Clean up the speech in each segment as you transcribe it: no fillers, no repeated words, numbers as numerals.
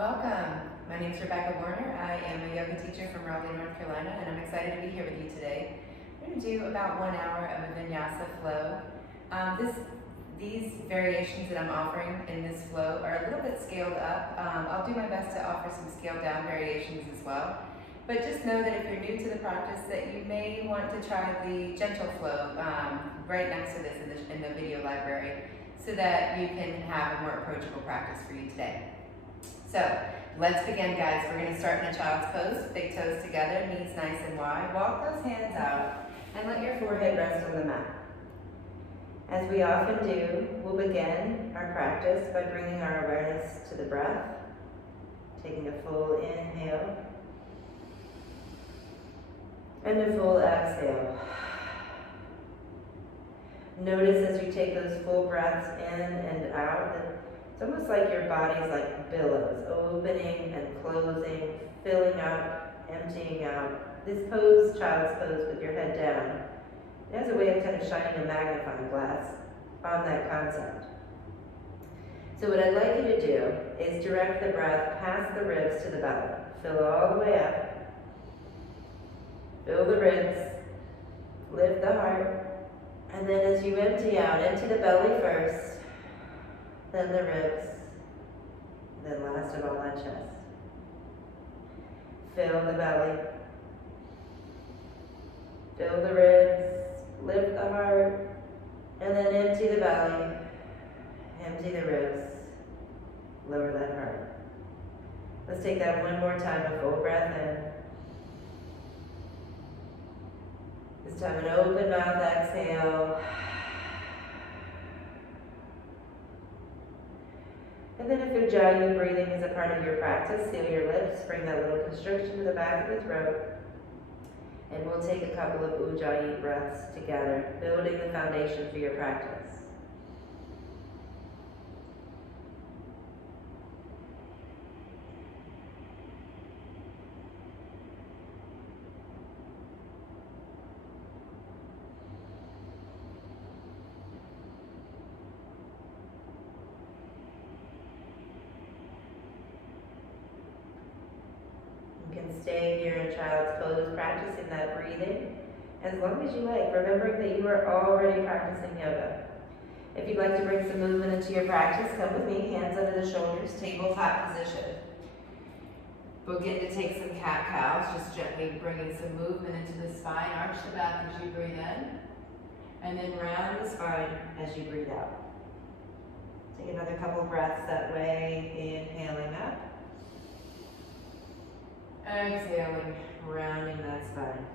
Welcome. My name is Rebecca Warner. I am a yoga teacher from Raleigh, North Carolina, and I'm excited to be here with you today. We're going to do about 1 hour of a Vinyasa flow. These variations that I'm offering in this flow are a little bit scaled up. I'll do my best to offer some scaled down variations as well. But just know that if you're new to the practice that you may want to try the gentle flow right next to this in the video library so that you can have a more approachable practice for you today. So let's begin, guys. We're going to start in a child's pose, big toes together, knees nice and wide. Walk those hands out and let your forehead rest on the mat. As we often do, we'll begin our practice by bringing our awareness to the breath, taking a full inhale and a full exhale. Notice as you take those full breaths in and out that it's almost like your body's like billows, opening and closing, filling up, emptying out. This pose, child's pose with your head down, it has a way of kind of shining a magnifying glass on that concept. So what I'd like you to do is direct the breath past the ribs to the belly. Fill all the way up. Fill the ribs. Lift the heart. And then as you empty out, empty the belly first, then the ribs, then last of all that chest. Fill the belly. Fill the ribs. Lift the heart, and then empty the belly, empty the ribs, lower that heart. Let's take that one more time, a full breath in. This time an open mouth exhale. And then if Ujjayi breathing is a part of your practice, seal your lips, bring that little constriction to the back of the throat. And we'll take a couple of Ujjayi breaths together, building the foundation for your practice. You can stay here in child's pose, practicing that breathing as long as you like, remembering that you are already practicing yoga. If you'd like to bring some movement into your practice, come with me, hands under the shoulders, tabletop position. Begin to take some cat-cows, just gently bringing some movement into the spine. Arch the back as you breathe in, and then round the spine as you breathe out. Take another couple breaths that way, inhaling up. Exhaling, rounding that spine.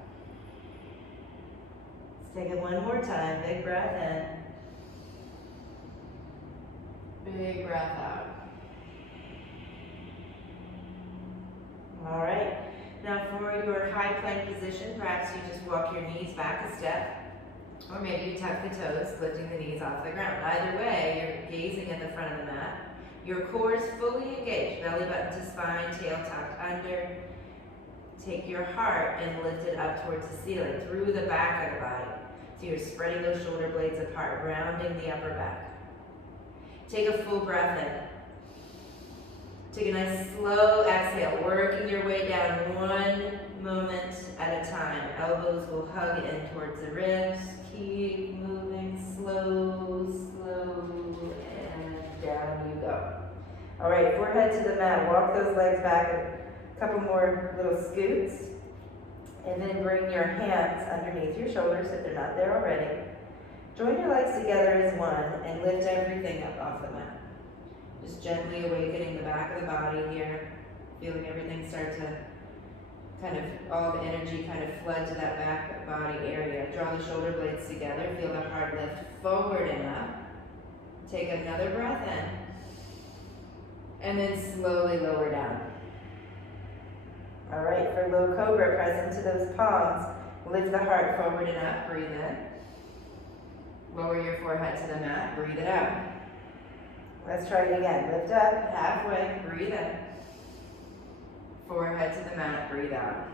Let's take it one more time. Big breath in. Big breath out. All right. Now for your high plank position, perhaps you just walk your knees back a step, or maybe you tuck the toes, lifting the knees off the ground. Either way, you're gazing at the front of the mat. Your core is fully engaged, belly button to spine, tail tucked under. Take your heart and lift it up towards the ceiling, through the back of the body. So you're spreading those shoulder blades apart, rounding the upper back. Take a full breath in. Take a nice slow exhale, working your way down one moment at a time. Elbows will hug in towards the ribs. Keep moving, slow, and down you go. All right, forehead to the mat. Walk those legs back a couple more little scoots, and then bring your hands underneath your shoulders if they're not there already. Join your legs together as one and lift everything up off the mat. Just gently awakening the back of the body here, feeling everything start to kind of, all the energy kind of flood to that back body area. Draw the shoulder blades together, feel the heart lift forward and up. Take another breath in, and then slowly lower down. All right, for low cobra, press into those palms. Lift the heart forward and up, breathe in. Lower your forehead to the mat, breathe it out. Let's try it again. Lift up, halfway, breathe in. Forehead to the mat, breathe out.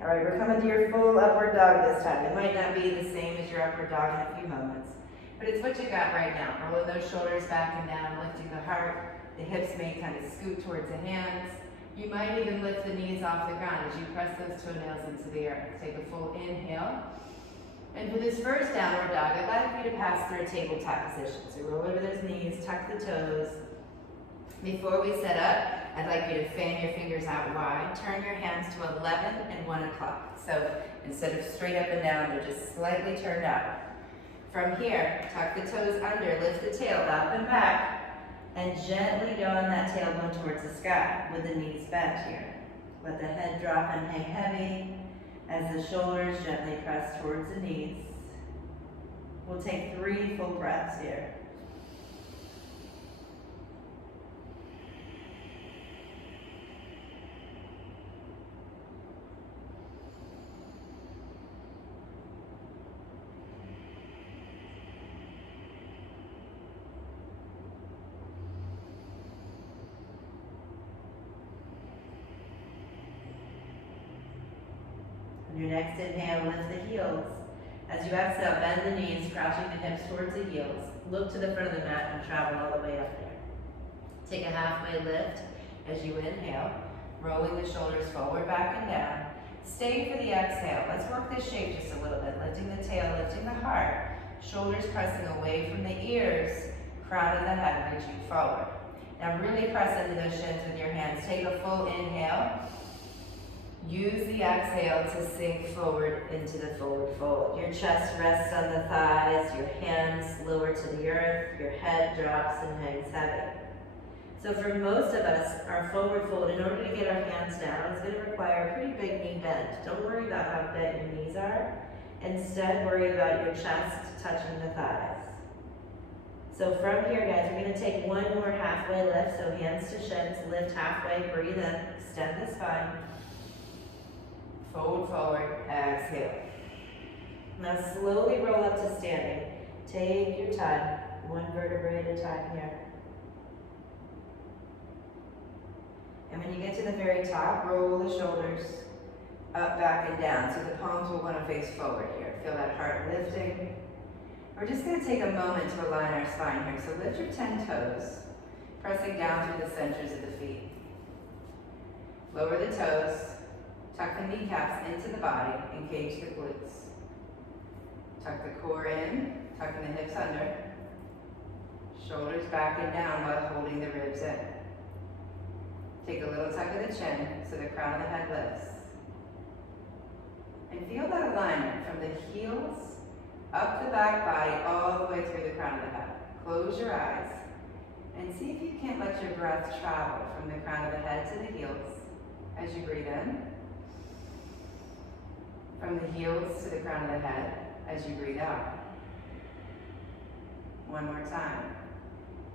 All right, we're coming to your full upward dog this time. It might not be the same as your upward dog in a few moments, but it's what you got right now. Rolling those shoulders back and down, lifting the heart, The hips may kind of scoot towards the hands. You might even lift the knees off the ground as you press those toenails into the earth. Take a full inhale. And for this first downward dog, I'd like you to pass through a tabletop position. So roll over those knees, tuck the toes. Before we set up, I'd like you to fan your fingers out wide. Turn your hands to 11 and 1 o'clock. So instead of straight up and down, they're just slightly turned up. From here, tuck the toes under, lift the tail up and back, and gently draw that tailbone towards the sky with the knees bent here. Let the head drop and hang heavy as the shoulders gently press towards the knees. We'll take 3 full breaths here. On your next inhale, lift the heels. As you exhale, bend the knees, crouching the hips towards the heels. Look to the front of the mat and travel all the way up there. Take a halfway lift as you inhale, rolling the shoulders forward, back, and down. Stay for the exhale. Let's work this shape just a little bit. Lifting the tail, lifting the heart. Shoulders pressing away from the ears. Crown of the head reaching forward. Now really press into those shins with your hands. Take a full inhale. Use the exhale to sink forward into the forward fold. Your chest rests on the thighs, your hands lower to the earth, your head drops and hangs heavy. So for most of us, our forward fold, in order to get our hands down, is going to require a pretty big knee bend. Don't worry about how bent your knees are. Instead, worry about your chest touching the thighs. So from here, guys, we're going to take one more halfway lift. So hands to shins, lift halfway, breathe in, extend the spine. Fold forward, exhale. Now slowly roll up to standing. Take your time, one vertebrae at a time here. And when you get to the very top, roll the shoulders up, back, and down. So the palms will want to face forward here. Feel that heart lifting. We're just going to take a moment to align our spine here. So lift your 10 toes, pressing down through the centers of the feet. Lower the toes. Tuck the kneecaps into the body, engage the glutes. Tuck the core in, tucking the hips under. Shoulders back and down while holding the ribs in. Take a little tuck of the chin so the crown of the head lifts. And feel that alignment from the heels up the back body all the way through the crown of the head. Close your eyes and see if you can't let your breath travel from the crown of the head to the heels as you breathe in. From the heels to the crown of the head as you breathe out. One more time.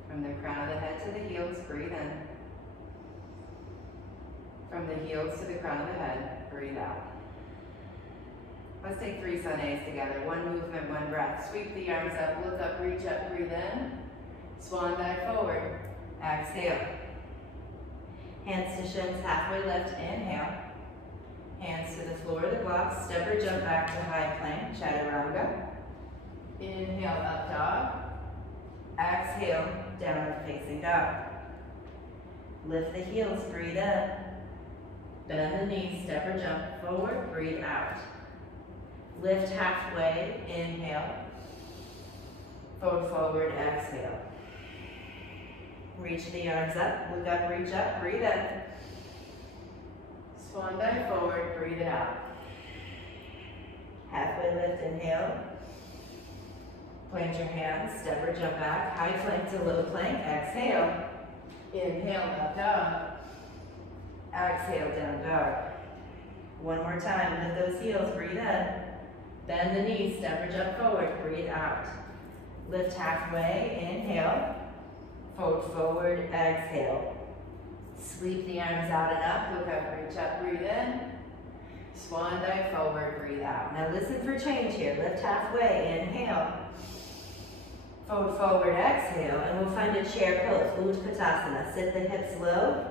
From the crown of the head to the heels, breathe in. From the heels to the crown of the head, breathe out. Let's take 3 sunnaes together. One movement, one breath. Sweep the arms up, look up, reach up, breathe in. Swan dive forward. Exhale. Hands to shins, halfway lift, inhale. Hands to the floor of the blocks, step or jump back to high plank, chaturanga. Inhale, up dog. Exhale, downward facing dog. Lift the heels, breathe in. Bend the knees, step or jump forward, breathe out. Lift halfway, inhale. Fold forward, exhale. Reach the arms up, look up, reach up, breathe in. Swan dive forward, breathe it out. Halfway lift, inhale. Plant your hands, step or jump back. High plank to low plank, exhale. Inhale, up dog. Exhale, down dog. One more time, lift those heels, breathe in. Bend the knees, step or jump forward, breathe out. Lift halfway, inhale. Fold forward, exhale. Sweep the arms out and up, look up, reach up, breathe in. Swan dive forward, breathe out. Now listen for change here. Lift halfway, inhale. Fold forward, exhale, and we'll find a chair pose, Utkatasana. Sit the hips low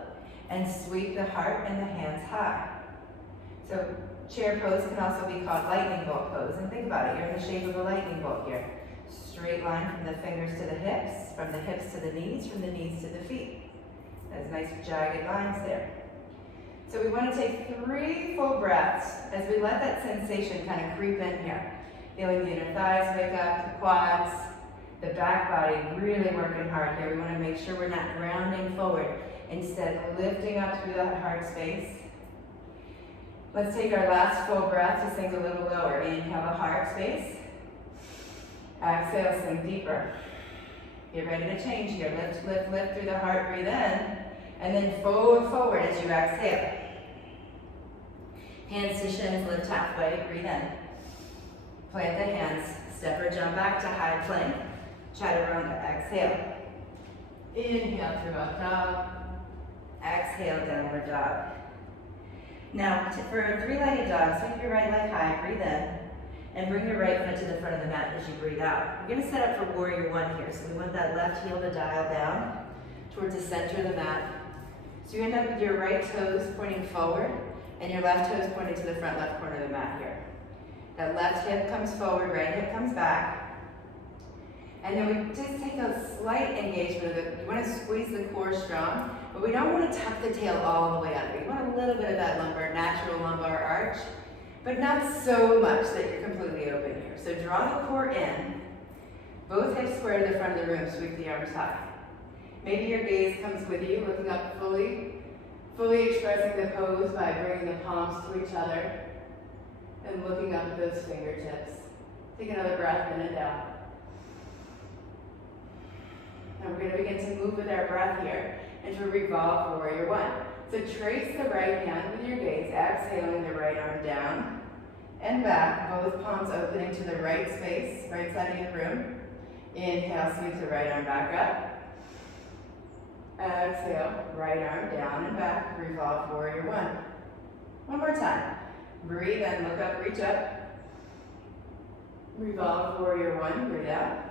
and sweep the heart and the hands high. So chair pose can also be called lightning bolt pose. And think about it, you're in the shape of a lightning bolt here. Straight line from the fingers to the hips, from the hips to the knees, from the knees to the feet. Those nice jagged lines there. So we want to take 3 full breaths as we let that sensation kind of creep in here. Feeling the inner thighs wake up, the quads, the back body really working hard here. We want to make sure we're not grounding forward, instead lifting up through that heart space. Let's take our last full breath to sink a little lower. Inhale the heart space. Exhale, sink deeper. Get ready to change here. Lift, lift, lift through the heart, breathe in. And then fold forward as you exhale. Hands to shins, lift halfway, breathe in. Plant the hands, step or jump back to high plank. Chaturanga, exhale. Inhale through up dog. Exhale, downward dog. Now, for a 3-legged dog, sweep your right leg high, breathe in. And bring your right foot to the front of the mat as you breathe out. We're going to set up for warrior 1 here. So we want that left heel to dial down towards the center of the mat. So you end up with your right toes pointing forward and your left toes pointing to the front left corner of the mat here. That left hip comes forward, right hip comes back. And then we just take a slight engagement of it. You want to squeeze the core strong, but we don't want to tuck the tail all the way under. You want a little bit of that natural lumbar arch, but not so much that you're completely open here. So draw the core in, both hips square to the front of the room, sweep the arms high. Maybe your gaze comes with you, looking up fully expressing the pose by bringing the palms to each other and looking up at those fingertips. Take another breath in and out. Now we're going to begin to move with our breath here into a revolve warrior 1. So trace the right hand with your gaze, exhaling the right arm down and back, both palms opening to the right space, right side of the room. Inhale, sweep the right arm back up. Exhale, right arm down and back, revolve warrior 1. One more time. Breathe in, look up, reach up. Revolve warrior 1, breathe out.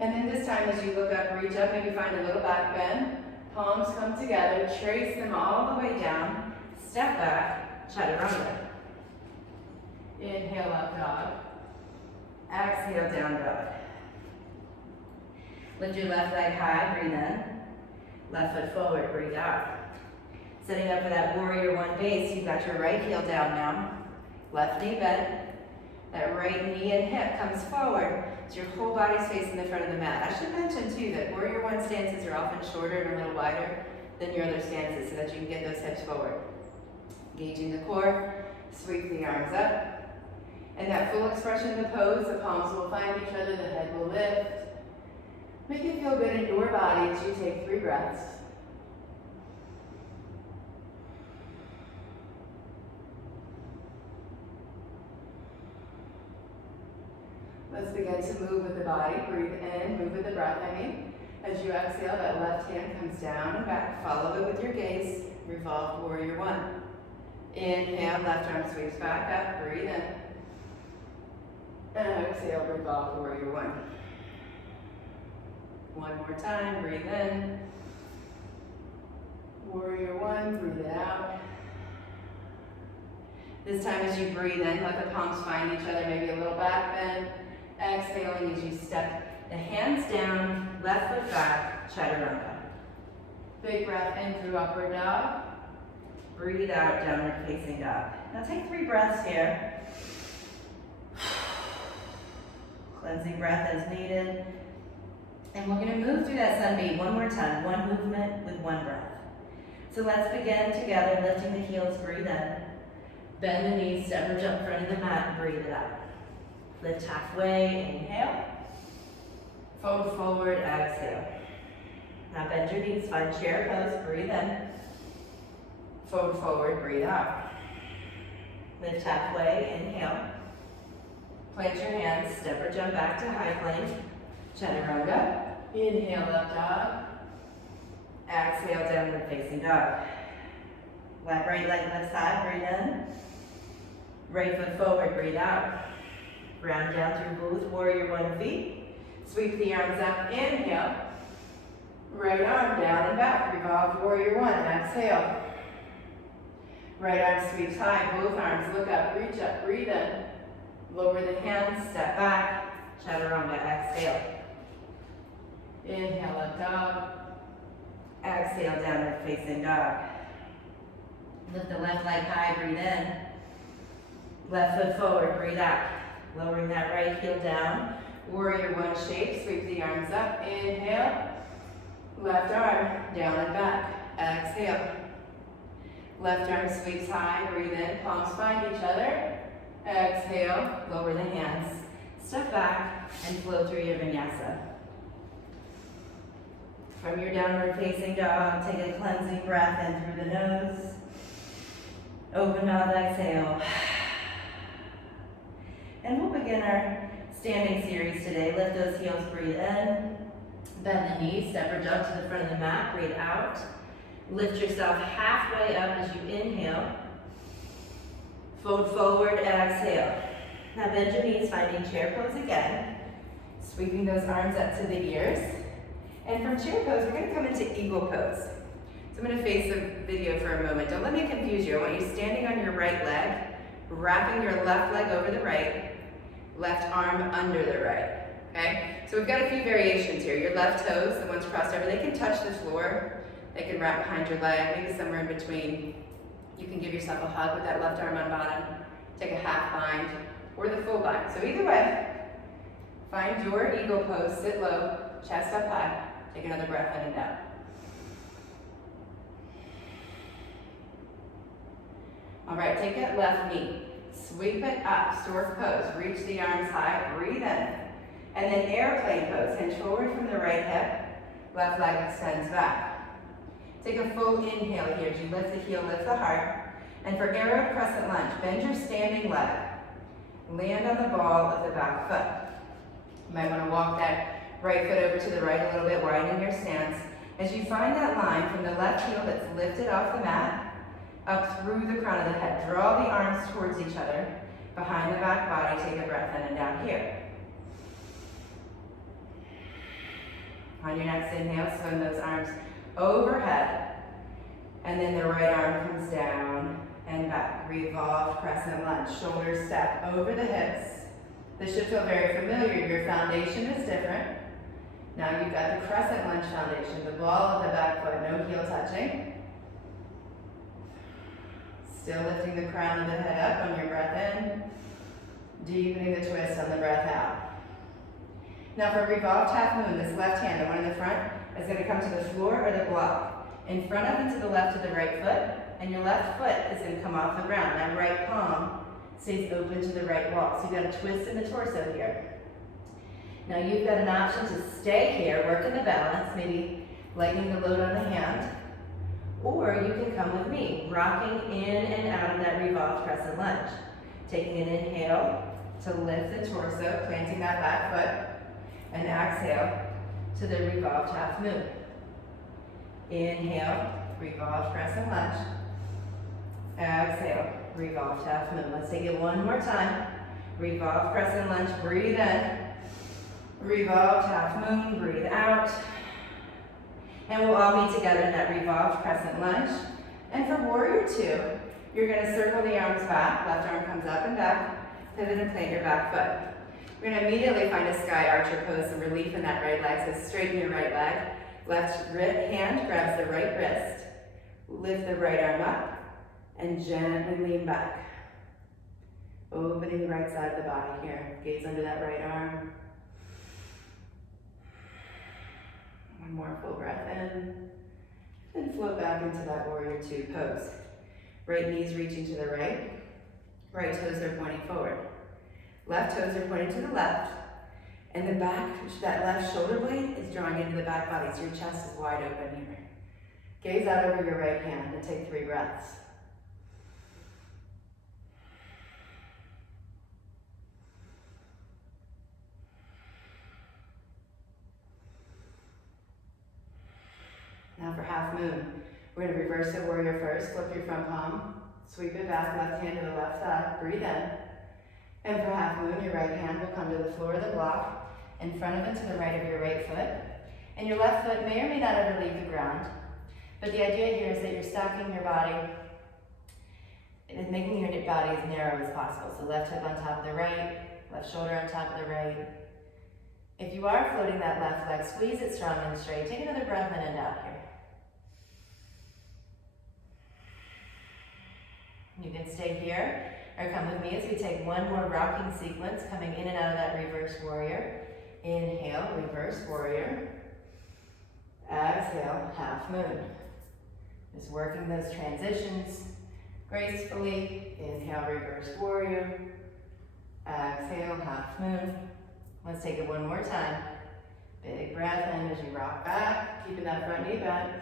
And then this time as you look up, reach up, maybe find a little back bend. Palms come together, trace them all the way down. Step back, chaturanga. Inhale, up dog. Exhale, down dog. Lift your left leg high, breathe in. Left foot forward, breathe out. Setting up for that warrior 1 base, you've got your right heel down now. Left knee bent. That right knee and hip comes forward, so your whole body's facing the front of the mat. I should mention too that warrior 1 stances are often shorter and a little wider than your other stances so that you can get those hips forward. Engaging the core, sweep the arms up. And that full expression of the pose, the palms will find each other, the head will lift. Make it feel good in your body as you take 3 breaths. Let's begin to move with the body. Breathe in, move with the breath, As you exhale, that left hand comes down and back. Follow it with your gaze. Revolve warrior 1. Inhale, left arm sweeps back up. Breathe in. And exhale, revolve warrior 1. One more time, breathe in. Warrior 1, breathe it out. This time as you breathe in, let the palms find each other, maybe a little back bend. Exhaling as you step the hands down, left foot back, chaturanga. Big breath in through upward dog. Breathe out, downward facing dog. Now take 3 breaths here. Cleansing breath as needed. And we're going to move through that sun beat one more time, 1 movement with 1 breath. So let's begin together, lifting the heels, breathe in. Bend the knees, step or jump front of the mat, and breathe it out. Lift halfway, inhale. Fold forward, exhale. Now bend your knees, find chair pose, breathe in. Fold forward, breathe out. Lift halfway, inhale. Plant your hands, step or jump back to high plank. Chaturanga. Inhale, up dog. Exhale, downward facing dog. Right leg lifts high, breathe in. Right foot forward, breathe out. Round down through both warrior 1 feet. Sweep the arms up, inhale. Right arm down and back, revolve warrior 1, exhale. Right arm sweeps high, both arms look up, reach up, breathe in. Lower the hands, step back, chaturanga, exhale. Inhale, up dog. exhale, downward facing dog. Lift the left leg high, breathe in. Left foot forward, breathe out. Lowering that right heel down. Warrior one shape, sweep the arms up. Inhale. Left arm down and back. Exhale. Left arm sweeps high, breathe in, palms find each other. Exhale, lower the hands. Step back and flow through your vinyasa. From your downward facing dog, take a cleansing breath in through the nose. Open mouth, exhale. And we'll begin our standing series today. Lift those heels, breathe in. Bend the knees, step or jump to the front of the mat, breathe out. Lift yourself halfway up as you inhale. Fold forward, exhale. Now bend your knees, finding chair pose again. Sweeping those arms up to the ears. And from chair pose, we're gonna come into eagle pose. So I'm gonna face the video for a moment. Don't let me confuse you. I want you standing on your right leg, wrapping your left leg over the right, left arm under the right, okay? So we've got a few variations here. Your left toes, the ones crossed over, they can touch the floor. They can wrap behind your leg, maybe somewhere in between. You can give yourself a hug with that left arm on bottom. Take a half bind or the full bind. So either way, find your eagle pose, sit low, chest up high. Take another breath in and down. All right, take that left knee, sweep it up, stork pose, reach the arms high, breathe in. And then airplane pose, hinge forward from the right hip, left leg extends back. Take a full inhale here as you lift the heel, lift the heart. And for arrow crescent lunge, bend your standing leg. Land on the ball of the back foot. You might want to walk that right foot over to the right a little bit, widening your stance. As you find that line from the left heel that's lifted off the mat, up through the crown of the head. Draw the arms towards each other. Behind the back body, take a breath in and down here. On your next inhale, swing those arms overhead, and then the right arm comes down and back. Revolved crescent lunge, shoulders step over the hips. This should feel very familiar. Your foundation is different. Now you've got the crescent lunge foundation, the ball of the back foot, no heel touching. Still lifting the crown of the head up on your breath in, deepening the twist on the breath out. Now for revolved half moon, this left hand, the one in the front, is going to come to the floor or the block. In front of and to the left of the right foot, and your left foot is going to come off the ground. That right palm stays open to the right wall. So you've got a twist in the torso here. Now you've got an option to stay here, work in the balance, maybe lightening the load on the hand, or you can come with me, rocking in and out of that revolved crescent lunge. Taking an inhale to lift the torso, planting that back foot, and exhale to the revolved half moon. Inhale, revolved crescent lunge. Exhale, revolved half moon. Let's take it one more time. Revolved crescent lunge, breathe in. Revolved half moon, breathe out. And we'll all meet together in that revolved crescent lunge. And for warrior two, you're gonna circle the arms back, left arm comes up and back, pivot and plant your back foot. We're gonna immediately find a sky archer pose, some relief in that right leg, so straighten your right leg. Left hand grabs the right wrist, lift the right arm up, and gently lean back. Opening the right side of the body here, gaze under that right arm. One more full breath in, and float back into that warrior two pose. Right knees reaching to the right, right toes are pointing forward. Left toes are pointing to the left, and the back, that left shoulder blade is drawing into the back body, so your chest is wide open here. Gaze out over your right hand and take 3 breaths. Now for half moon, we're going to reverse the warrior first. Flip your front palm, sweep it back, left hand to the left side, breathe in. And for half moon, your right hand will come to the floor of the block, in front of and to the right of your right foot. And your left foot may or may not ever leave the ground. But the idea here is that you're stacking your body and making your body as narrow as possible. So left hip on top of the right, left shoulder on top of the right. If you are floating that left leg, squeeze it strong and straight. Take another breath in and out here. You can stay here or come with me as we take one more rocking sequence, coming in and out of that reverse warrior. Inhale, reverse warrior. Exhale, half moon. Just working those transitions gracefully. Inhale, reverse warrior. Exhale, half moon. Let's take it one more time. Big breath in as you rock back, keeping that front knee bent.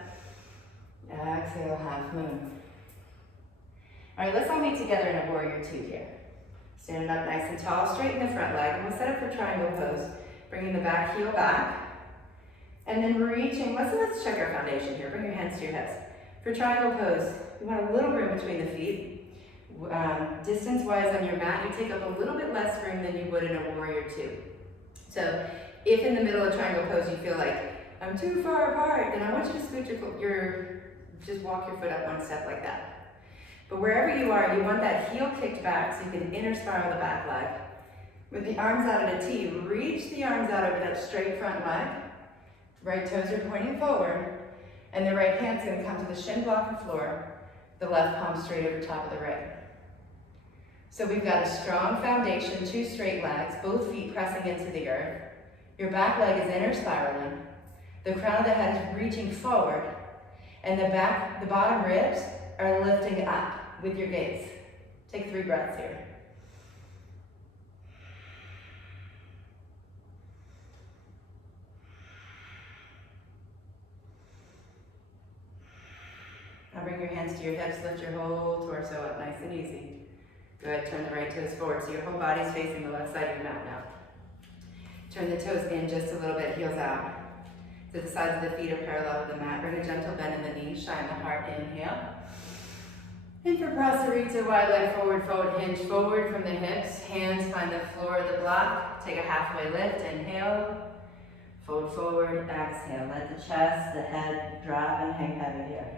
Exhale, half moon. All right, let's all meet together in a warrior two here. Standing up nice and tall, straighten the front leg, and we'll set up for triangle pose. Bringing the back heel back, and then reaching, let's check our foundation here. Bring your hands to your hips. For triangle pose, you want a little room between the feet. Distance-wise on your mat, you take up a little bit less room than you would in a warrior two. So if in the middle of triangle pose you feel like, I'm too far apart, then I want you to scoot just walk your foot up one step like that. But wherever you are, you want that heel kicked back so you can inner spiral the back leg. With the arms out at a T, reach the arms out over that straight front leg. Right toes are pointing forward, and the right hand's gonna come to the shin block the floor, the left palm straight over top of the right. So we've got a strong foundation, two straight legs, both feet pressing into the earth. Your back leg is inner spiraling. The crown of the head is reaching forward, and the bottom ribs are lifting up with your gaze. Take 3 breaths here. Now bring your hands to your hips, lift your whole torso up nice and easy. Good, turn the right toes forward so your whole body's facing the left side of your mat now. Turn the toes in just a little bit, heels out. So the sides of the feet are parallel with the mat. Bring a gentle bend in the knees, shine the heart, inhale. And for Prasarita, wide leg forward, fold, hinge forward from the hips. Hands find the floor of the block. Take a halfway lift, inhale. Fold forward, exhale. Let the chest, the head drop and hang heavy here.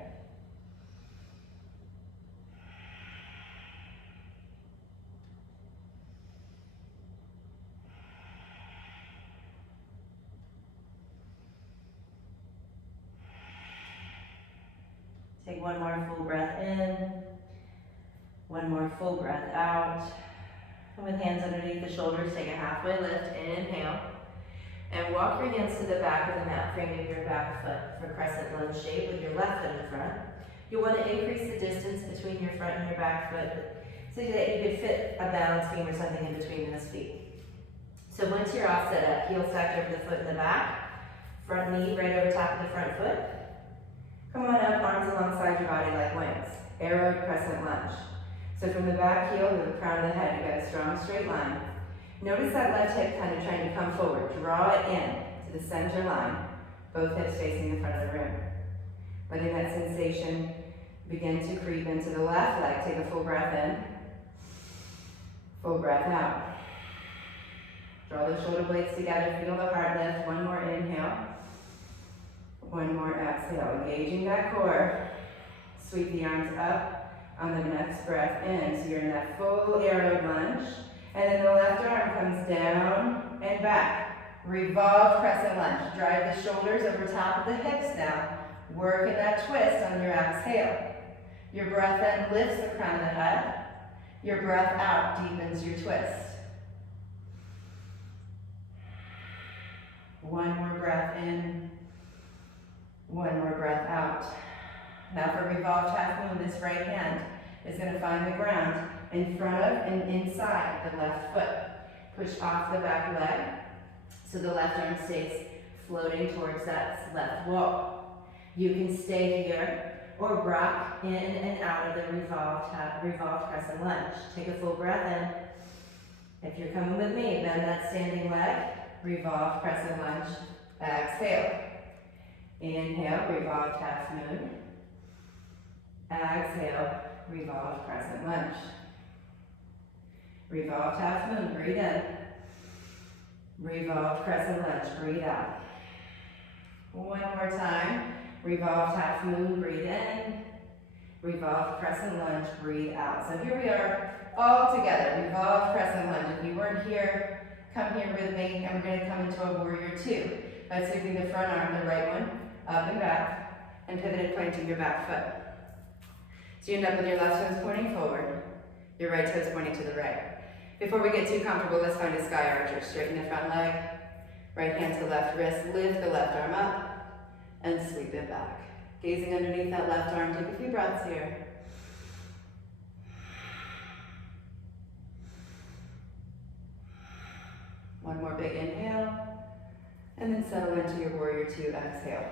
Take one more full breath in, one more full breath out. And with hands underneath the shoulders, take a halfway lift, inhale. And walk your hands to the back of the mat, framing your back foot for crescent lunge shape with your left foot in front. You want to increase the distance between your front and your back foot so that you could fit a balance beam or something in between those feet. So once you're all set up, heel stacked over the foot in the back, front knee right over top of the front foot. Come on up, arms alongside your body like wings. Arrowed crescent lunge. So from the back heel to the crown of the head, you got a strong straight line. Notice that left hip kind of trying to come forward. Draw it in to the center line. Both hips facing the front of the room. Letting that sensation begin to creep into the left leg. Take a full breath in. Full breath out. Draw the shoulder blades together. Feel the heart lift. One more inhale. One more exhale, engaging that core. Sweep the arms up on the next breath in. So you're in that full arrowed lunge. And then the left arm comes down and back. Revolve crescent lunge. Drive the shoulders over top of the hips now. Work in that twist on your exhale. Your breath in lifts the crown of the head. Your breath out deepens your twist. One more breath in. One more breath out. Now for revolved half moon, this right hand is going to find the ground in front of and inside the left foot. Push off the back leg so the left arm stays floating towards that left wall. You can stay here or rock in and out of the revolved crescent lunge. Take a full breath in. If you're coming with me, bend that standing leg, revolved crescent lunge, exhale. Inhale, revolved half moon. Exhale, revolved crescent lunge. Revolved half moon, breathe in. Revolved crescent lunge, breathe out. One more time. Revolved half moon, breathe in. Revolved crescent lunge, breathe out. So here we are all together. Revolved crescent lunge. If you weren't here, come here with me, and we're going to come into a warrior two. By sweeping the front arm, the right one, up and back, and pivoted pointing your back foot. So you end up with your left toes pointing forward, your right toes pointing to the right. Before we get too comfortable, let's find a sky archer. Straighten the front leg, right hand to left wrist, lift the left arm up, and sweep it back. Gazing underneath that left arm, take a few breaths here. One more big inhale, and then settle into your warrior two, exhale.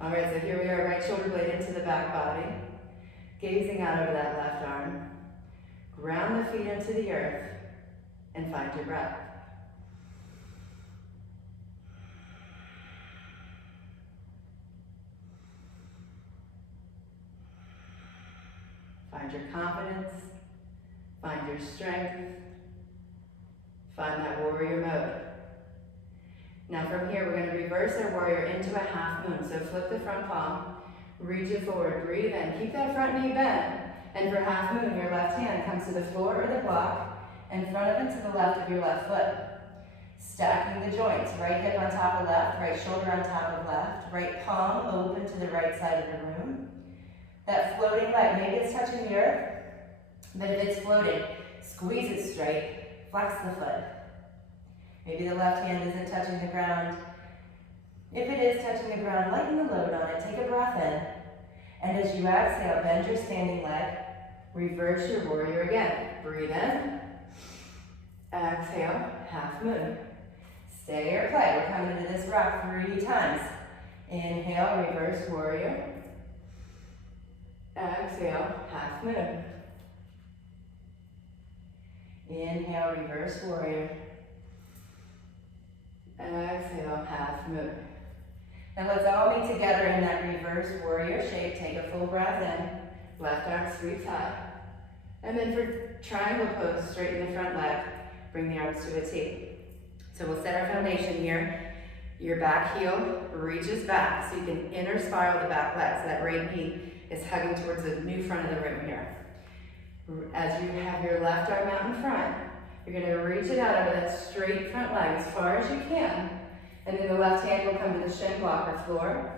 All right, so here we are, right shoulder blade into the back body, gazing out over that left arm. Ground the feet into the earth, and find your breath. Find your confidence, find your strength, find that warrior mode. Now from here, we're going to reverse our warrior into a half moon. So flip the front palm, reach it forward, breathe in, keep that front knee bent. And for half moon, your left hand comes to the floor or the block, in front of and to the left of your left foot. Stacking the joints, right hip on top of left, right shoulder on top of left, right palm open to the right side of the room. That floating leg, maybe it's touching the earth, but if it's floating, squeeze it straight, flex the foot. Maybe the left hand isn't touching the ground. If it is touching the ground, lighten the load on it, take a breath in. And as you exhale, bend your standing leg, reverse your warrior again. Breathe in, exhale, half moon. Stay or play, we're coming into this rock 3 times. Inhale, reverse warrior. Exhale, half moon. Inhale, reverse warrior. Exhale, half moon. Now let's all meet together in that reverse warrior shape. Take a full breath in. Left arm sweeps high. And then for triangle pose, straighten the front leg. Bring the arms to a T. So we'll set our foundation here. Your back heel reaches back so you can inner spiral the back leg. So that right knee is hugging towards the new front of the room here. As you have your left arm out in front, you're going to reach it out over that straight front leg as far as you can. And then the left hand will come to the shin block or floor,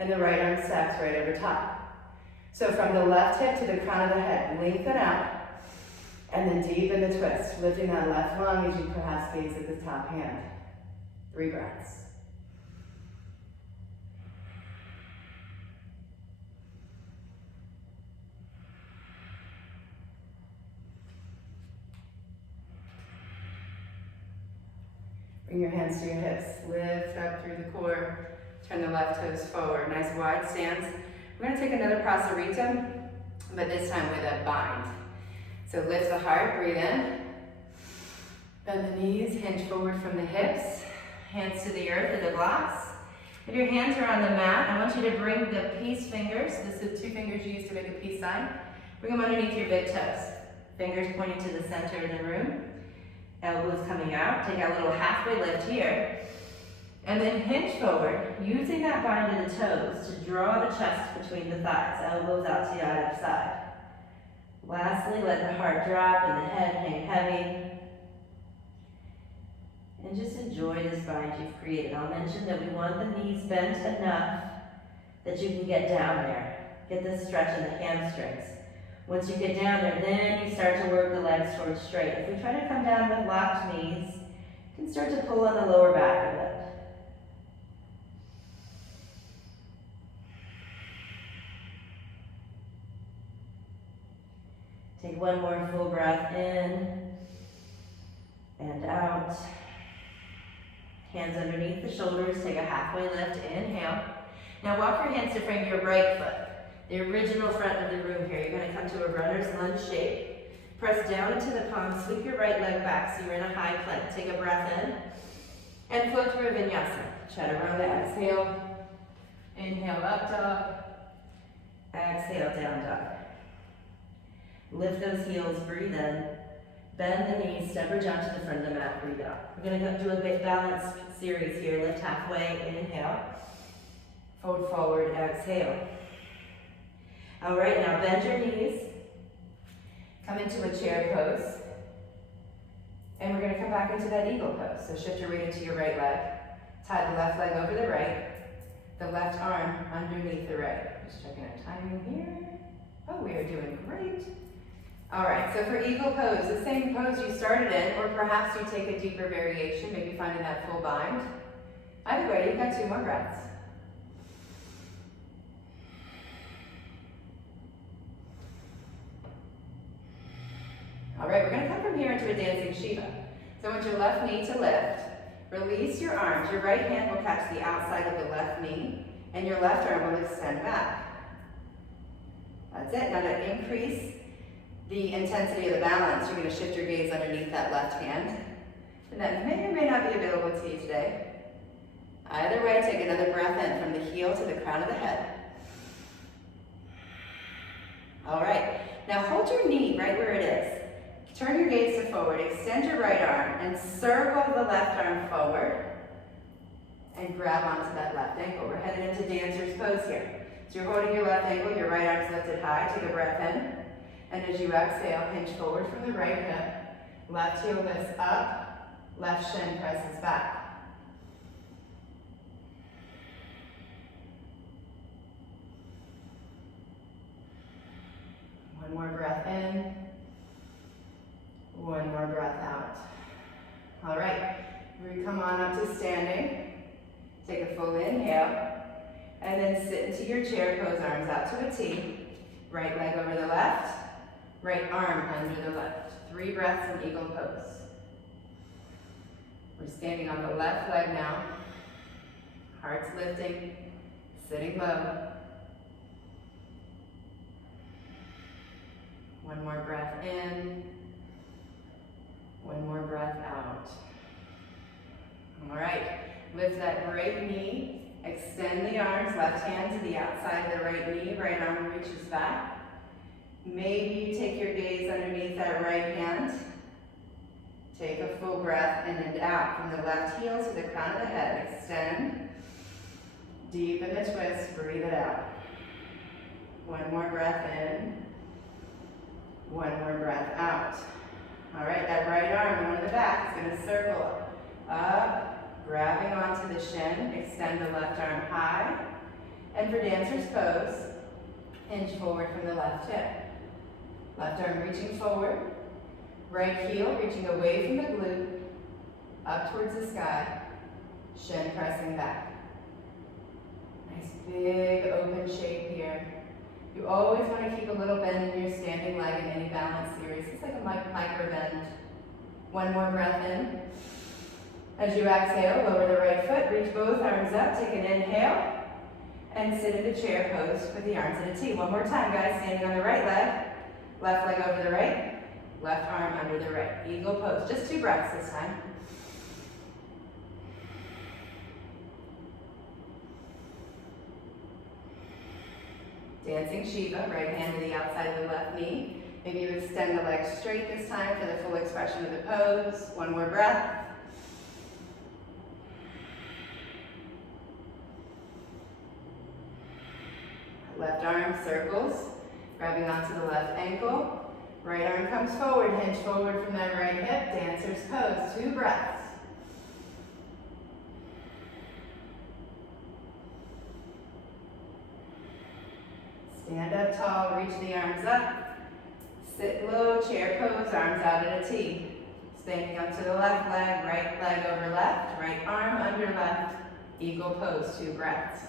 and the right arm stacks right over top. So from the left hip to the crown of the head, lengthen out, and then deepen the twist, lifting that left lung as you perhaps gaze at the top hand. 3 breaths. Bring your hands to your hips, lift up through the core, turn the left toes forward, nice wide stance. We're going to take another prasarita, but this time with a bind. So lift the heart, breathe in, bend the knees, hinge forward from the hips, hands to the earth or the blocks. If your hands are on the mat, I want you to bring the peace fingers, this is 2 fingers you use to make a peace sign, bring them underneath your big toes. Fingers pointing to the center of the room. Elbows coming out, take a little halfway lift here. And then hinge forward, using that bind of the toes to draw the chest between the thighs, elbows out to either side. Lastly, let the heart drop and the head hang heavy. And just enjoy this bind you've created. I'll mention that we want the knees bent enough that you can get down there. Get this stretch in the hamstrings. Once you get down there, then you start to work the legs towards straight. If we try to come down with locked knees, you can start to pull on the lower back a bit. Take one more full breath in and out. Hands underneath the shoulders, take a halfway lift, inhale. Now walk your hands to frame your right foot. The original front of the room here. You're going to come to a runner's lunge shape. Press down into the palm, sweep your right leg back so you're in a high plank. Take a breath in and flow through a vinyasa. Chaturanga, exhale. Inhale, up dog. Exhale, down dog. Lift those heels, breathe in. Bend the knees, step or jump to the front of the mat, breathe out. We're going to do a big balanced series here. Lift halfway, inhale. Fold forward, exhale. All right, now bend your knees. Come into a chair pose. And we're going to come back into that eagle pose. So shift your weight into your right leg. Tie the left leg over the right. The left arm underneath the right. Just checking our timing here. Oh, we are doing great. All right, so for eagle pose, the same pose you started in, or perhaps you take a deeper variation, maybe finding that full bind. Either way, you've got 2 more breaths. All right, we're gonna come from here into a dancing Shiva. So I want your left knee to lift. Release your arms. Your right hand will catch the outside of the left knee, and your left arm will extend back. That's it. Now to increase the intensity of the balance, you're gonna shift your gaze underneath that left hand. And that may or may not be available to you today. Either way, take another breath in from the heel to the crown of the head. All right, now hold your knee right where it is. Turn your gaze to forward, extend your right arm, and circle the left arm forward, and grab onto that left ankle. We're headed into dancer's pose here. So you're holding your left ankle, your right arm's lifted high, take a breath in, and as you exhale, hinge forward from the right hip, left heel lifts up, left shin presses back. One more breath in. One more breath out. All right, we come on up to standing. Take a full inhale, and then sit into your chair pose, arms out to a T. Right leg over the left, right arm under the left. 3 breaths in eagle pose. We're standing on the left leg now. Heart's lifting, sitting low. One more breath in. One more breath out. All right, lift that right knee, extend the arms, left hand to the outside of the right knee, right arm reaches back. Maybe you take your gaze underneath that right hand. Take a full breath in and out from the left heel to the crown of the head. Extend, deepen the twist, breathe it out. One more breath in, one more breath out. All right, that right arm, the one in the back, is going to circle up, grabbing onto the shin, extend the left arm high, and for dancer's pose, hinge forward from the left hip. Left arm reaching forward, right heel reaching away from the glute, up towards the sky, shin pressing back. Nice big open shape here. You always want to keep a little bend in your standing leg in any balance series. It's like a micro bend. One more breath in. As you exhale, lower the right foot, reach both arms up, take an inhale, and sit into chair pose with the arms in a T. One more time, guys, standing on the right leg, left leg over the right, left arm under the right. Eagle pose, just 2 breaths this time. Dancing Shiva, right hand to the outside of the left knee. Maybe you extend the legs straight this time for the full expression of the pose. One more breath. Left arm circles, grabbing onto the left ankle. Right arm comes forward, hinge forward from that right hip. Dancer's pose, 2 breaths. Stand up tall, reach the arms up. Sit low, chair pose, arms out at a T. Standing up to the left leg, right leg over left, right arm under left. Eagle pose, 2 breaths.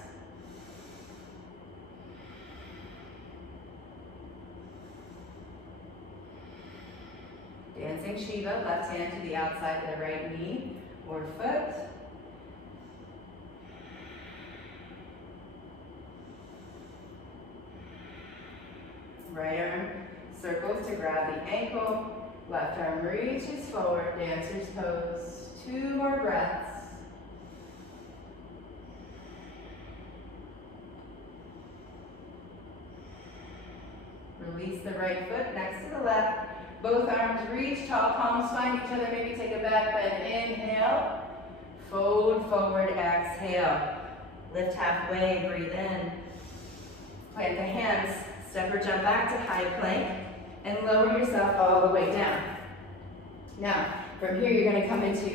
Dancing Shiva, left hand to the outside of the right knee or foot. Right arm circles to grab the ankle. Left arm reaches forward, dancer's pose. 2 more breaths. Release the right foot next to the left. Both arms reach, tall palms find each other. Maybe take a back bend. Inhale. Fold forward, exhale. Lift halfway, breathe in. Plant the hands. Step or jump back to high plank and lower yourself all the way down. Now, from here you're going to come into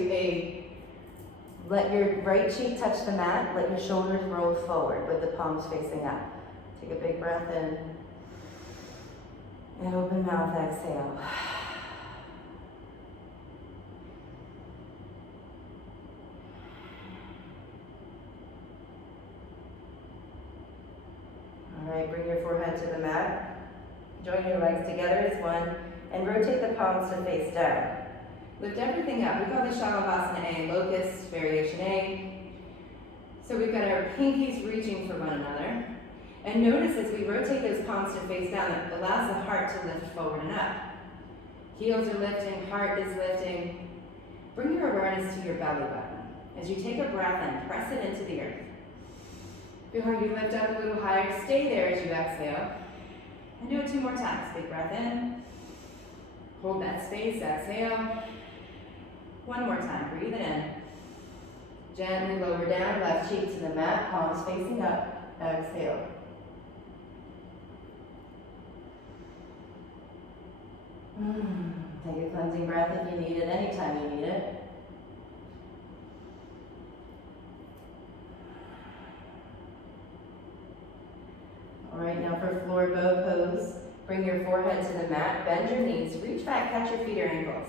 let your right cheek touch the mat, let your shoulders roll forward with the palms facing up. Take a big breath in. And open mouth, exhale. All right, bring your forehead to the mat. Join your legs together as one and rotate the palms to face down. Lift everything up. We call this Savasana A, locust variation A. So we've got our pinkies reaching for one another. And notice as we rotate those palms to face down, it allows the heart to lift forward and up. Heels are lifting, heart is lifting. Bring your awareness to your belly button. As you take a breath in, press it into the earth. Feel how you lift up a little higher. Stay there as you exhale. And do it 2 more times. Big breath in. Hold that space, exhale. 1 more time, breathe it in. Gently lower down, left cheek to the mat, palms facing up, exhale. Take a cleansing breath if you need it, anytime you need it. All right, now for floor bow pose, bring your forehead to the mat, bend your knees, reach back, catch your feet or ankles.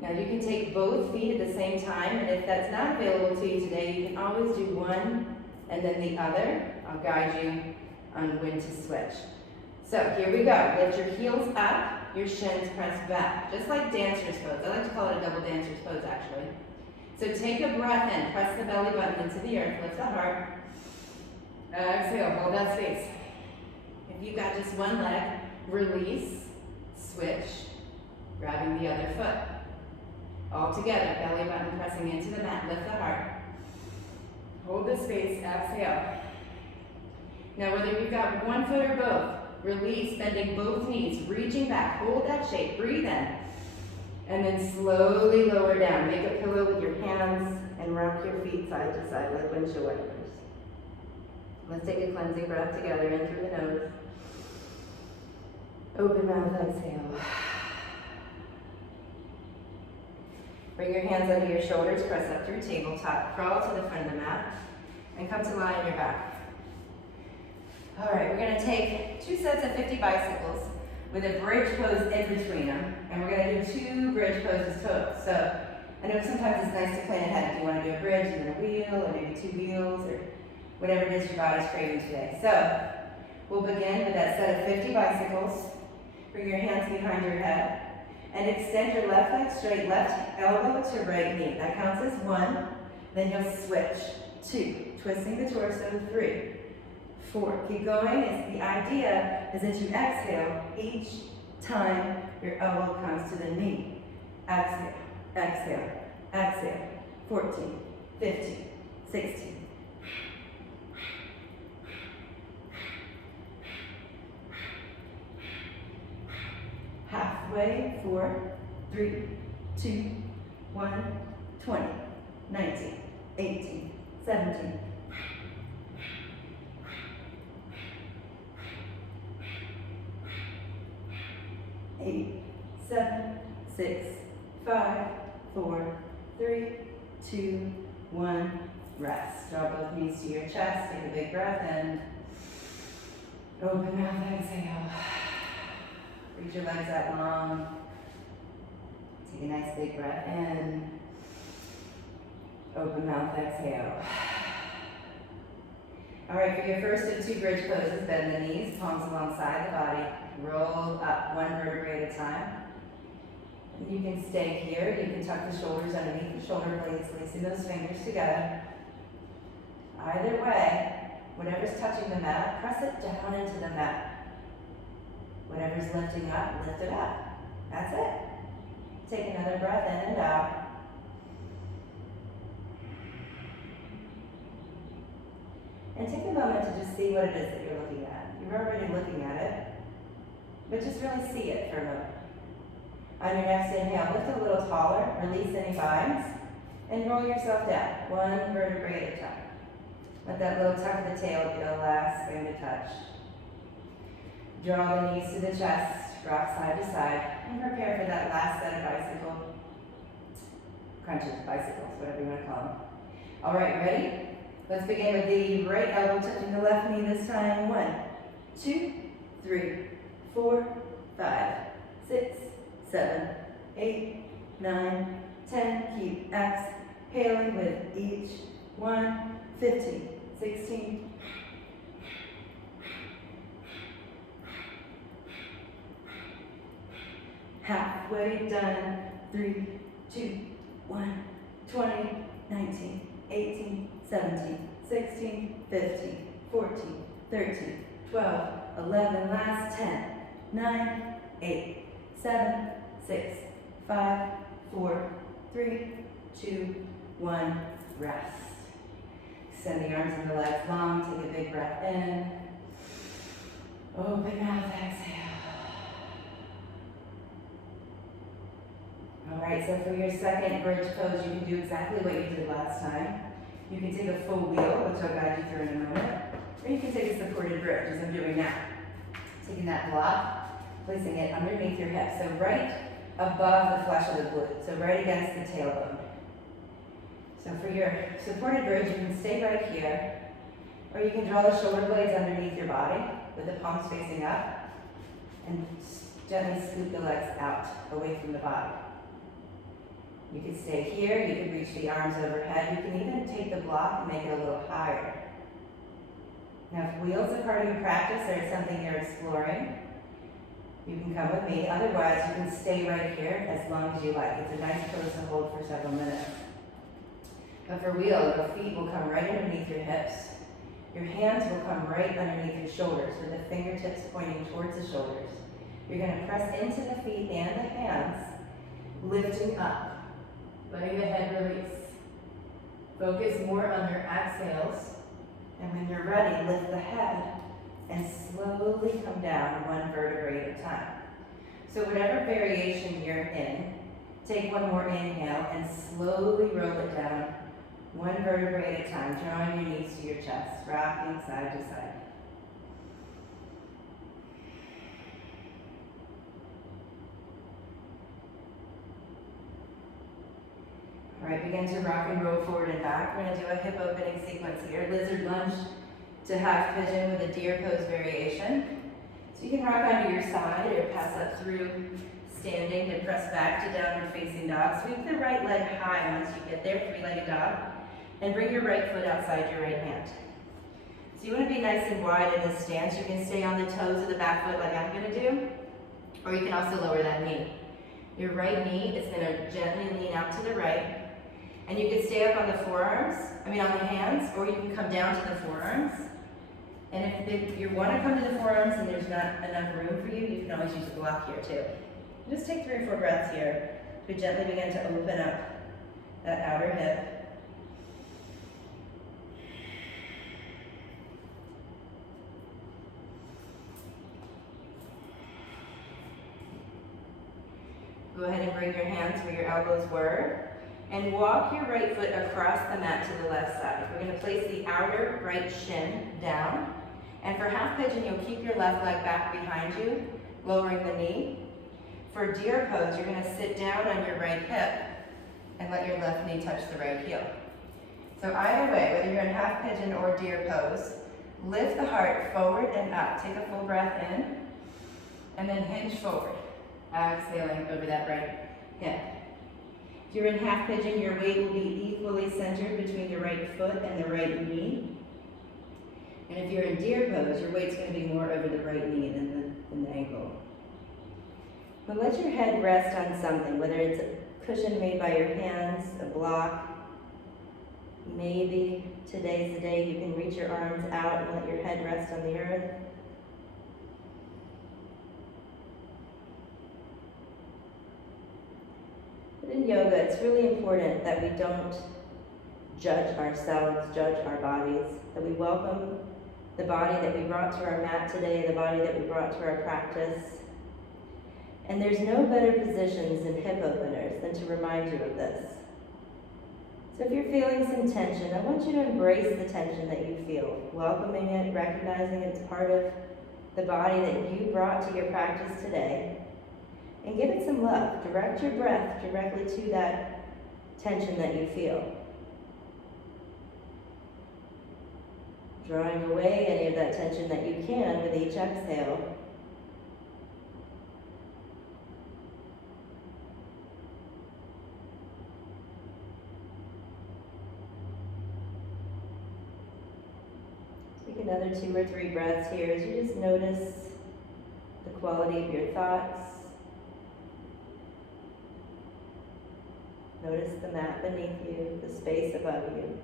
Now you can take both feet at the same time, and if that's not available to you today, you can always do one and then the other. I'll guide you on when to switch. So here we go. Lift your heels up, your shins press back, just like dancer's pose. I like to call it a double dancer's pose actually. So take a breath in, press the belly button into the earth, lift the heart. Exhale, hold that space. If you've got just one leg, release, switch, grabbing the other foot. All together, belly button pressing into the mat, lift the heart. Hold the space, exhale. Now whether you've got one foot or both, release, bending both knees, reaching back, hold that shape, breathe in. And then slowly lower down. Make a pillow with your hands and rock your feet side to side like windshield wipers. Let's take a cleansing breath together in through the nose. Open mouth, exhale. Bring your hands under your shoulders, press up through tabletop, crawl to the front of the mat, and come to lie on your back. All right, we're gonna take 2 sets of 50 bicycles with a bridge pose in between them, and we're gonna do 2 bridge poses total. So I know sometimes it's nice to plan ahead if you wanna do a bridge and then a wheel, or maybe 2 wheels, or whatever it is your body's craving today. So we'll begin with that set of 50 bicycles. Bring your hands behind your head and extend your left leg straight, left elbow to right knee. That counts as 1. Then you'll switch. 2, twisting the torso. 3, 4. Keep going. The idea is that you exhale each time your elbow comes to the knee. Exhale, exhale, exhale. 14, 15, 16. Halfway, 4, 3, 2, 1, 20, 19, 18, 17. 8, 7, 6, 5, 4, 3, 2, 1. Rest. Draw both knees to your chest. Take a big breath in. Open mouth, exhale. Reach your legs out long. Take a nice big breath in. Open mouth, exhale. All right, for your first of 2 bridge poses, bend the knees, palms alongside the body. Roll up 1 vertebrae at a time. And you can stay here. You can tuck the shoulders underneath the shoulder blades, lacing those fingers together. Either way, whatever's touching the mat, press it down into the mat. Whatever's lifting up, lift it up. That's it. Take another breath in and out. And take a moment to just see what it is that you're looking at. You're already looking at it, but just really see it for a moment. On your next inhale, lift a little taller, release any binds, and roll yourself down, 1 vertebrae at a time. Let that little tuck of the tail be the last thing to touch. Draw the knees to the chest, rock side to side, and prepare for that last set of bicycles, whatever you want to call them. All right, ready? Let's begin with the right elbow touching the left knee this time. 1, 2, 3, 4, 5, 6, 7, 8, 9, 10. Keep exhaling with each one. 15, 16, halfway done. 3, 2, 1, 20, 19, 18, 17, 16, 15, 14, 13, 12, 11, last 10, 9, 8, 7, 6, 5, 4, 3, 2, 1, rest. Extend the arms and the legs long, take a big breath in. Open mouth, exhale. Alright, so for your second bridge pose, you can do exactly what you did last time. You can take a full wheel, which I'll guide you through in a moment, or you can take a supported bridge, as I'm doing now. Taking that block, placing it underneath your hip, so right above the flesh of the glute, so right against the tailbone. So for your supported bridge, you can stay right here, or you can draw the shoulder blades underneath your body with the palms facing up, and gently scoop the legs out, away from the body. You can stay here, you can reach the arms overhead, you can even take the block and make it a little higher. Now if wheels are part of your practice or it's something you're exploring, you can come with me. Otherwise, you can stay right here as long as you like. It's a nice pose to hold for several minutes. But for wheel, your feet will come right underneath your hips. Your hands will come right underneath your shoulders with the fingertips pointing towards the shoulders. You're going to press into the feet and the hands, lifting up. Letting the head release. Focus more on your exhales. And when you're ready, lift the head and slowly come down one vertebrae at a time. So whatever variation you're in, take one more inhale and slowly roll it down one vertebrae at a time, drawing your knees to your chest, rocking side to side. All right, begin to rock and roll forward and back. We're going to do a hip opening sequence here. Lizard lunge to half pigeon with a deer pose variation. So you can rock onto your side or pass up through standing to press back to downward facing dog. Sweep the right leg high once you get there, three-legged dog. And bring your right foot outside your right hand. So you want to be nice and wide in this stance. You can stay on the toes of the back foot like I'm going to do, or you can also lower that knee. Your right knee is going to gently lean out to the right. And you can stay up on the on the hands, or you can come down to the forearms. And if you want to come to the forearms and there's not enough room for you, you can always use a block here too. Just take 3 or 4 breaths here to gently begin to open up that outer hip. Go ahead and bring your hands where your elbows were. And walk your right foot across the mat to the left side. We're going to place the outer right shin down. And for half pigeon, you'll keep your left leg back behind you, lowering the knee. For deer pose, you're going to sit down on your right hip and let your left knee touch the right heel. So either way, whether you're in half pigeon or deer pose, lift the heart forward and up. Take a full breath in, and then hinge forward, exhaling over that right hip. If you're in half pigeon, your weight will be equally centered between your right foot and the right knee. And if you're in deer pose, your weight's going to be more over the right knee than the ankle. But let your head rest on something, whether it's a cushion made by your hands, a block. Maybe today's the day you can reach your arms out and let your head rest on the earth. But in yoga, it's really important that we don't judge ourselves, judge our bodies, that we welcome the body that we brought to our mat today, the body that we brought to our practice. And there's no better positions in hip openers than to remind you of this. So if you're feeling some tension, I want you to embrace the tension that you feel, welcoming it, recognizing it's part of the body that you brought to your practice today, and give it some love. Direct your breath directly to that tension that you feel. Drawing away any of that tension that you can with each exhale. Another 2 or 3 breaths here as you just notice the quality of your thoughts. Notice the mat beneath you, the space above you.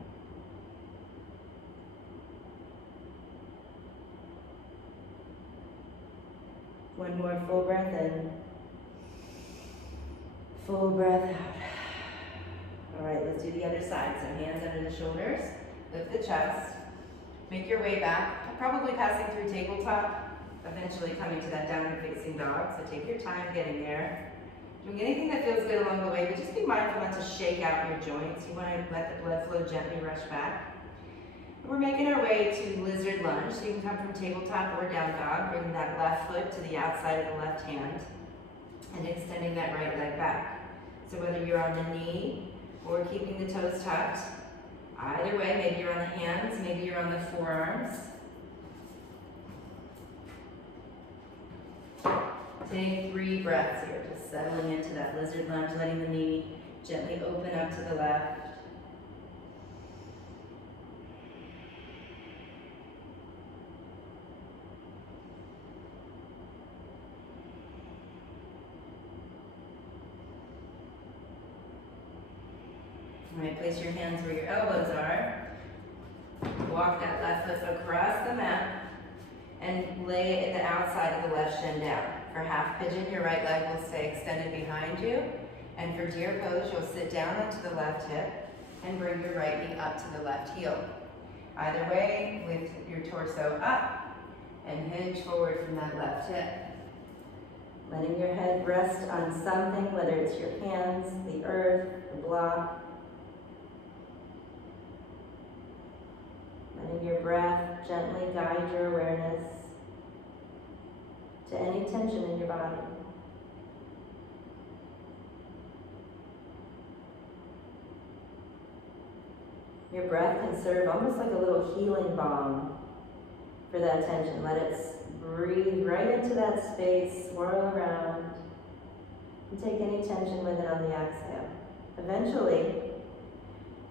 One more full breath in. Full breath out. All right, let's do the other side. So hands under the shoulders, lift the chest. Make your way back, probably passing through tabletop, eventually coming to that downward facing dog. So take your time getting there. Doing anything that feels good along the way, but just be mindful not to shake out your joints. You want to let the blood flow gently rush back. We're making our way to lizard lunge, so you can come from tabletop or down dog, bringing that left foot to the outside of the left hand, and extending that right leg back. So whether you're on the knee or keeping the toes tucked, either way, maybe you're on the hands, maybe you're on the forearms. Take 3 breaths here, just settling into that lizard lunge, letting the knee gently open up to the left. All right, place your hands where your elbows are. Walk that left foot across the mat and lay it at the outside of the left shin down. For half pigeon, your right leg will stay extended behind you. And for deer pose, you'll sit down onto the left hip and bring your right knee up to the left heel. Either way, lift your torso up and hinge forward from that left hip. Letting your head rest on something, whether it's your hands, the earth, the block. Letting your breath gently guide your awareness to any tension in your body. Your breath can serve almost like a little healing balm for that tension. Let it breathe right into that space, swirl around, and take any tension with it on the exhale. Eventually,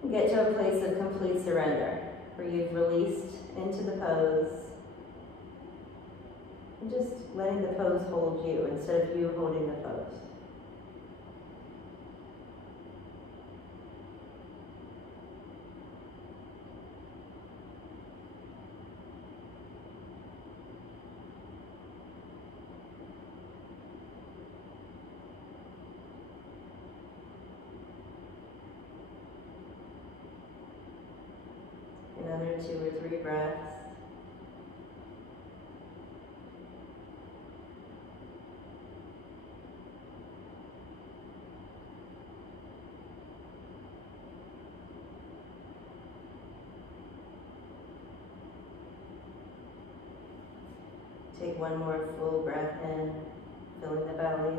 you get to a place of complete surrender, where you've released into the pose, and just letting the pose hold you instead of you holding the pose. Another 2 or 3 breaths. Take one more full breath in, filling the belly,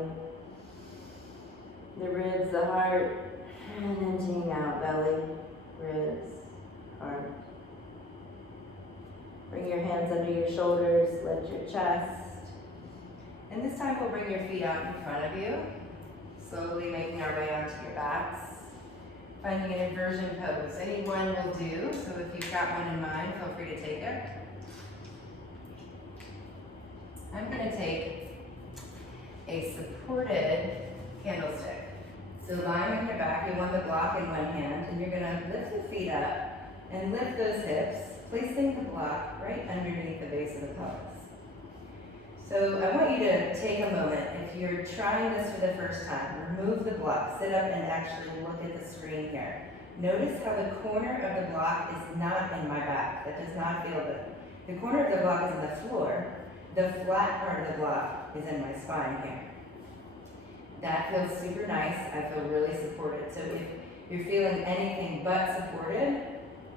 the ribs, the heart, and emptying out belly, ribs, heart. Bring your hands under your shoulders, lift your chest. And this time we'll bring your feet out in front of you, slowly making our way onto your backs. Finding an inversion pose. Any one will do, so if you've got one in mind, feel free to take it. I'm going to take a supported candlestick. So lying on your back, you want the block in one hand, and you're going to lift the feet up and lift those hips, placing the block right underneath the base of the pelvis. So I want you to take a moment, if you're trying this for the first time, remove the block, sit up and actually look at the screen here. Notice how the corner of the block is not in my back. That does not feel good. The corner of the block is in the floor. The flat part of the block is in my spine here. That feels super nice. I feel really supported. So if you're feeling anything but supported,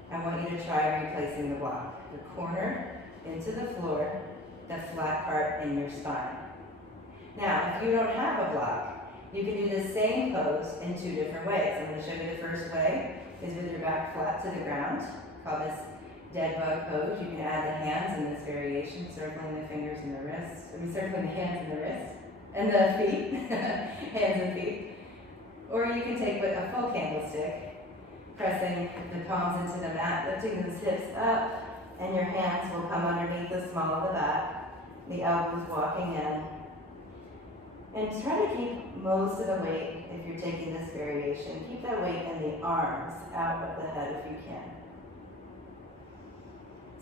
I want you to try replacing the block. The corner into the floor, the flat part in your spine. Now, if you don't have a block, you can do the same pose in 2 different ways. I'm going to show you the first way is with your back flat to the ground. Call this dead bug pose. You can add the hands in this variation, circling the fingers and the wrists. Circling the hands and the wrists. And the feet. Hands and feet. Or you can take a full candlestick, pressing the palms into the mat, lifting those hips up, And your hands will come underneath the small of the back, the elbows walking in. And try to keep most of the weight, if you're taking this variation, keep that weight in the arms, out of the head if you can.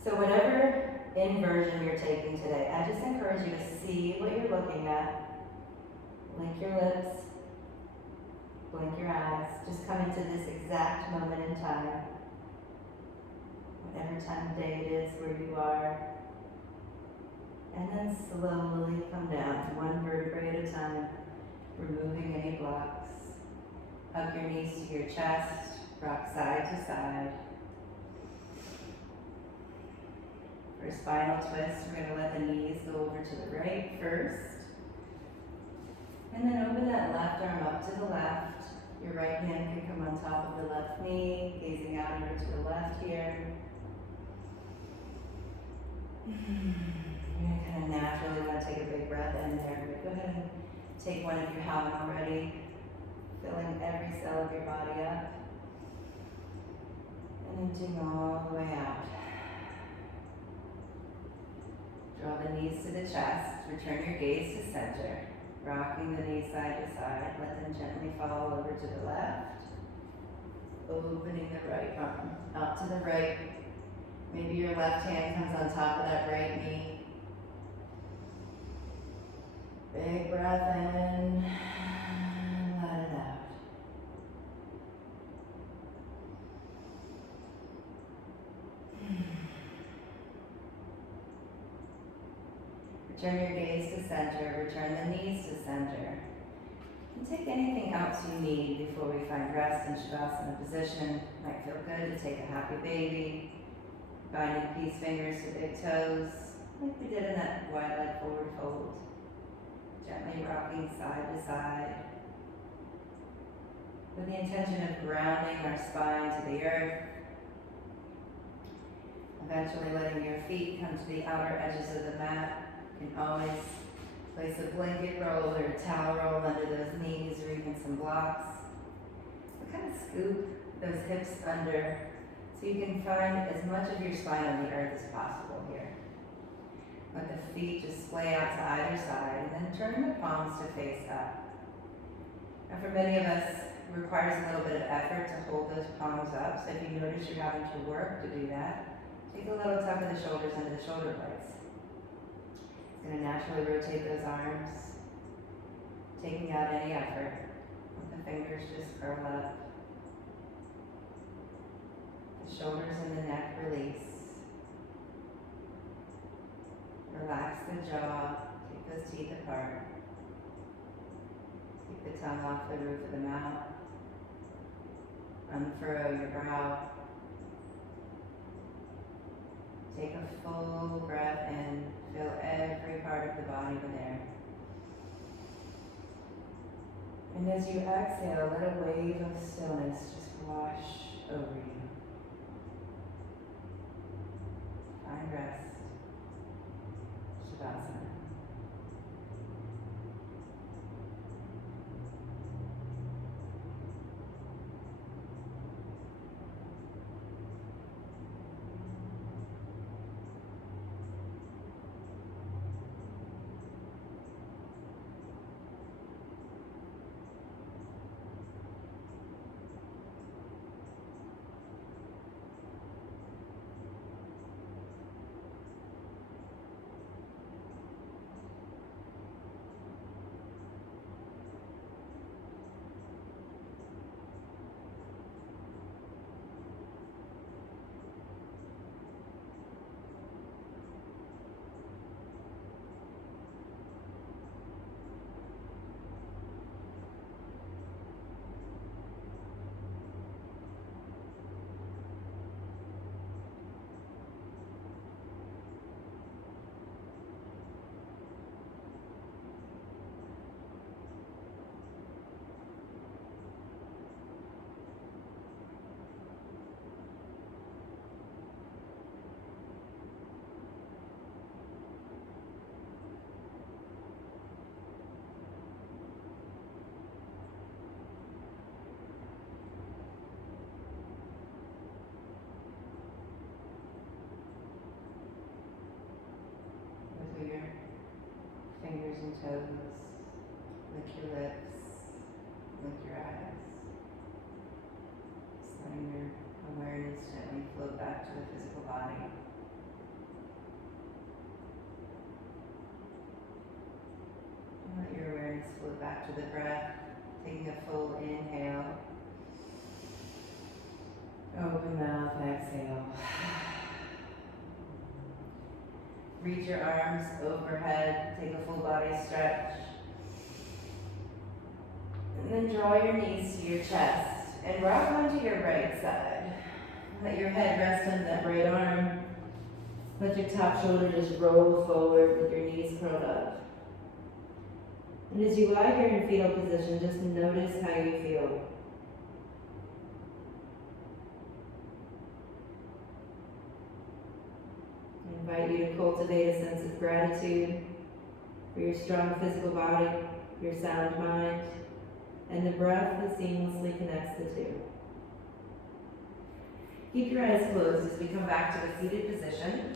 So whatever inversion you're taking today, I just encourage you to see what you're looking at. Blink your lips, blink your eyes. Just come into this exact moment in time. Whatever time of day it is where you are. And then slowly come down, one vertebrae at a time, removing any blocks. Hug your knees to your chest, rock side to side. For a spinal twist, we're going to let the knees go over to the right first. And then open that left arm up to the left. Your right hand can come on top of the left knee, gazing out over to the left here. You're going to kind of naturally want to take a big breath in there. Go ahead and take one if you haven't already. Filling every cell of your body up. And emptying all the way out. Draw the knees to the chest. Return your gaze to center. Rocking the knees side to side. Let them gently fall over to the left. Opening the right arm out to the right. Maybe your left hand comes on top of that right knee. Big breath in. Let it out. Return your gaze to center. Return the knees to center. And take anything else you need before we find rest in Savasana position. Might feel good to take a happy baby. Binding peace fingers to big toes, like we did in that wide leg forward fold. Gently rocking side to side. With the intention of grounding our spine to the earth. Eventually letting your feet come to the outer edges of the mat. You can always place a blanket roll or a towel roll under those knees or even some blocks. But kind of scoop those hips under so you can find as much of your spine on the earth as possible here. Let the feet just splay out to either side and then turn the palms to face up. Now for many of us, it requires a little bit of effort to hold those palms up. So if you notice you're having to work to do that, take a little tug of the shoulders into the shoulder blades. It's going to naturally rotate those arms, taking out any effort. Let the fingers just curl up. The shoulders and the neck release. Relax the jaw, take those teeth apart. Take the tongue off the roof of the mouth. Unfurrow your brow. Take a full breath in. Fill every part of the body with air. And as you exhale, let a wave of stillness just wash over you. Find rest. Savasana. fingers and toes. Lick your lips. Lick your eyes. Just letting your awareness gently flow back to the physical body. And let your awareness flow back to the breath. Taking a full inhale. Open mouth, exhale. Reach your arms overhead, take a full body stretch. And then draw your knees to your chest and rock onto your right side. Let your head rest on that right arm. Let your top shoulder just roll forward with your knees curled up. And as you lie here in fetal position, just notice how you feel. I invite you to cultivate a sense of gratitude for your strong physical body, your sound mind, and the breath that seamlessly connects the two. Keep your eyes closed as we come back to the seated position.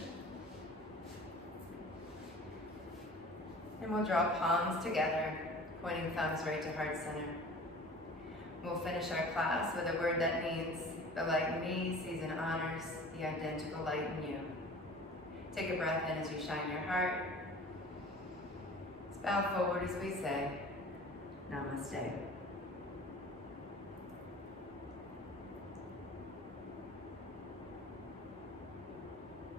And we'll draw palms together, pointing thumbs right to heart center. We'll finish our class with a word that means the light in me sees and honors the identical light in you. Take a breath in as you shine your heart. Let's bow forward as we say, Namaste.